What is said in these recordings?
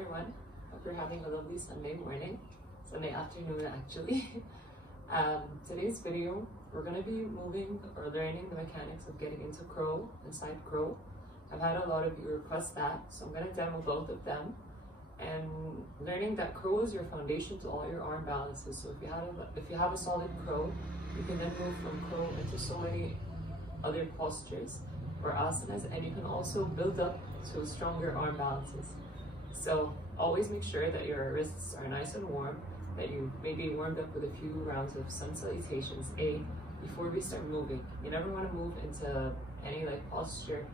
everyone. Hope you're having a lovely Sunday morning, Sunday afternoon actually. Today's video, we're going to be moving or learning the mechanics of getting into crow and side crow. I've had a lot of you request that, so I'm going to demo both of them. And learning that crow is your foundation to all your arm balances. So if you have a solid crow, you can then move from crow into so many other postures or asanas, and you can also build up to stronger arm balances. So always make sure that your wrists are nice and warm, that you maybe warmed up with a few rounds of sun salutations before we start moving. You never want to move into any posture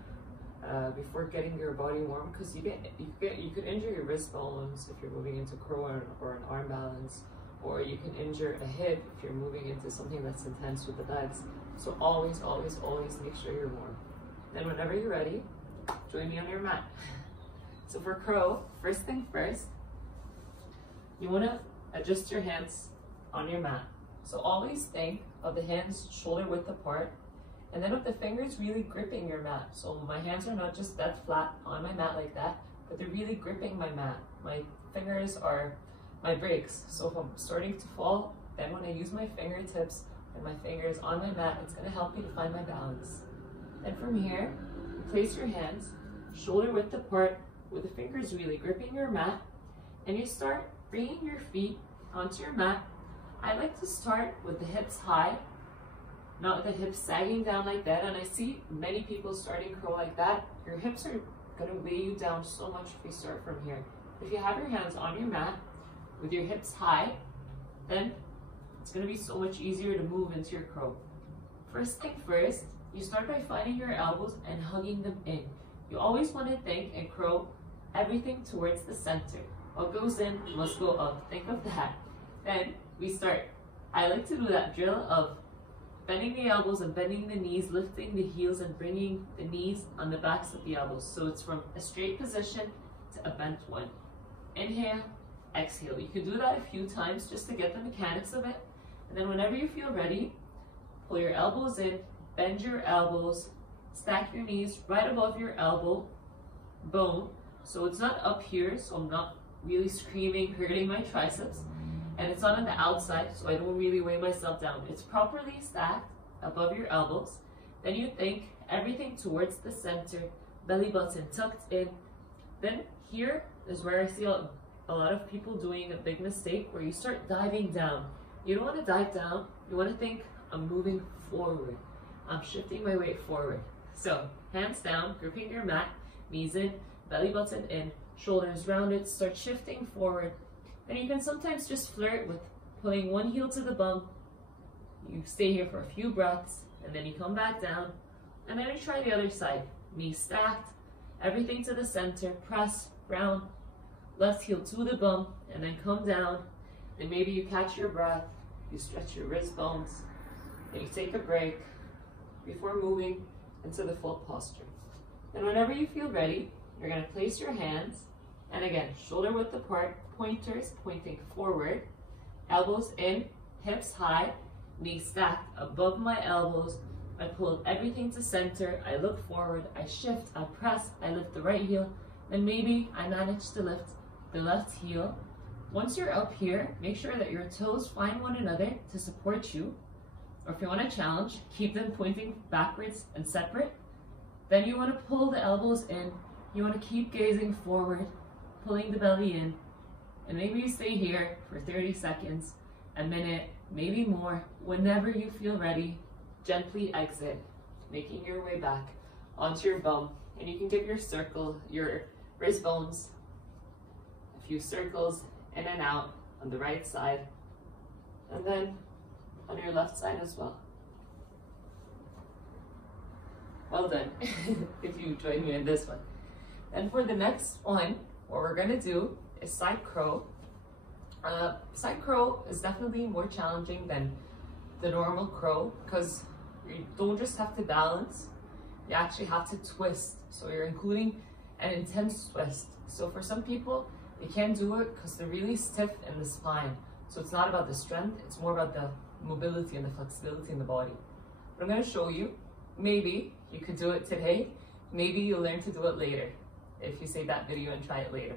before getting your body warm, because you could injure your wrist bones if you're moving into crow or an arm balance, or you can injure a hip if you're moving into something that's intense with the legs. So always make sure you're warm. Then whenever you're ready, join me on your mat. So for crow, first thing first, you want to adjust your hands on your mat. So always think of the hands shoulder width apart, and then of the fingers really gripping your mat. So my hands are not just dead flat on my mat like that, but they're really gripping my mat. My fingers are my brakes. So if I'm starting to fall, then when I use my fingertips and my fingers on my mat, it's going to help me to find my balance. Then from here, place your hands shoulder width apart with the fingers really gripping your mat, and you start bringing your feet onto your mat. I like to start with the hips high, not the hips sagging down like that, and I see many people starting crow like that. Your hips are going to weigh you down so much if you start from here. If you have your hands on your mat with your hips high, then it's going to be so much easier to move into your crow. First thing first, you start by finding your elbows and hugging them in. You always want to think in crow, everything towards the center. What goes in must go up. Think of that. Then we start. I like to do that drill of bending the elbows and bending the knees, lifting the heels and bringing the knees on the backs of the elbows. So it's from a straight position to a bent one. Inhale, exhale. You can do that a few times just to get the mechanics of it. And then whenever you feel ready, pull your elbows in, bend your elbows, stack your knees right above your elbow bone. So it's not up here, so I'm not really screaming, hurting my triceps. And it's not on the outside, so I don't really weigh myself down. It's properly stacked above your elbows. Then you think everything towards the center, belly button tucked in. Then here is where I see a lot of people doing a big mistake, where you start diving down. You don't want to dive down. You want to think, I'm moving forward. I'm shifting my weight forward. So hands down, gripping your mat, knees in, belly button in, shoulders rounded, start shifting forward. And you can sometimes just flirt with pulling one heel to the bum. You stay here for a few breaths, and then you come back down. And then you try the other side. Knees stacked, everything to the center, press, round, left heel to the bum, and then come down. And maybe you catch your breath, you stretch your wrist bones, and you take a break before moving into the full posture. And whenever you feel ready, you're going to place your hands, and again, shoulder width apart, pointers pointing forward, elbows in, hips high, knees stacked above my elbows. I pull everything to center, I look forward, I shift, I press, I lift the right heel, then maybe I manage to lift the left heel. Once you're up here, make sure that your toes find one another to support you. Or if you want to challenge, keep them pointing backwards and separate. Then you want to pull the elbows in. You want to keep gazing forward, pulling the belly in. And maybe you stay here for 30 seconds, a minute, maybe more. Whenever you feel ready, gently exit, making your way back onto your bum. And you can give your wrist bones a few circles in and out on the right side. And then on your left side as well. Well done, if you join me in this one. And for the next one, what we're gonna do is side crow. Side crow is definitely more challenging than the normal crow, because you don't just have to balance, you actually have to twist. So you're including an intense twist. So for some people, they can't do it because they're really stiff in the spine. So it's not about the strength, it's more about the mobility and the flexibility in the body. But I'm going to show you. Maybe you could do it today, maybe you'll learn to do it later if you save that video and try it later.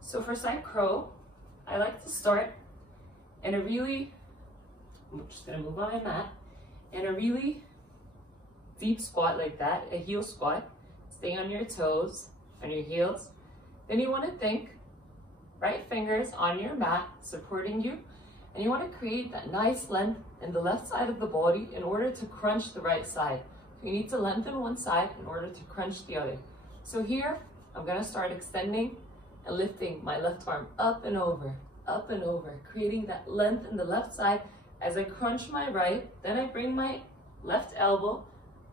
So for side crow, I like to start in a really, I'm just gonna move on my mat, in a really deep squat like that, a heel squat. Stay on your toes, on your heels. Then you wanna think, right fingers on your mat, supporting you, and you wanna create that nice length in the left side of the body in order to crunch the right side. You need to lengthen one side in order to crunch the other. So here, I'm gonna start extending and lifting my left arm up and over, creating that length in the left side as I crunch my right. Then I bring my left elbow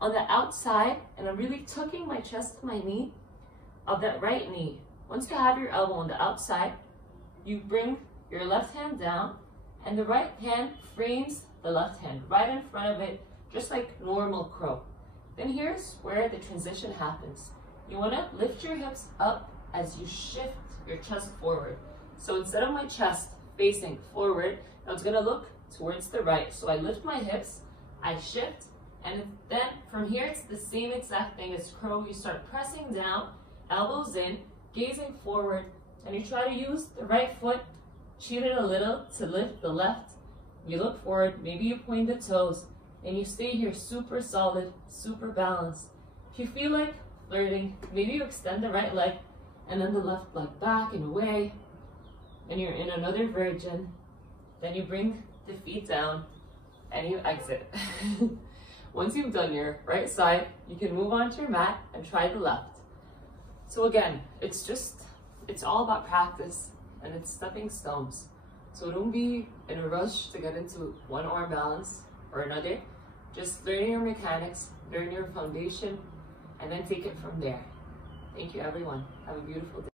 on the outside and I'm really tucking my chest to my knee of that right knee. Once you have your elbow on the outside, you bring your left hand down and the right hand frames the left hand right in front of it, just like normal crow. Then here's where the transition happens. You wanna lift your hips up as you shift your chest forward. So instead of my chest facing forward, now it's gonna look towards the right. So I lift my hips, I shift, and then from here it's the same exact thing as crow. You start pressing down, elbows in, gazing forward, and you try to use the right foot, cheat it a little to lift the left. You look forward, maybe you point the toes, and you stay here super solid, super balanced. If you feel like flirting, maybe you extend the right leg and then the left leg back and away, and you're in another virgin. Then you bring the feet down and you exit. Once you've done your right side, you can move on to your mat and try the left. So again, it's all about practice and it's stepping stones. So don't be in a rush to get into one arm balance or another. Just learn your mechanics, learn your foundation, and then take it from there. Thank you everyone. Have a beautiful day.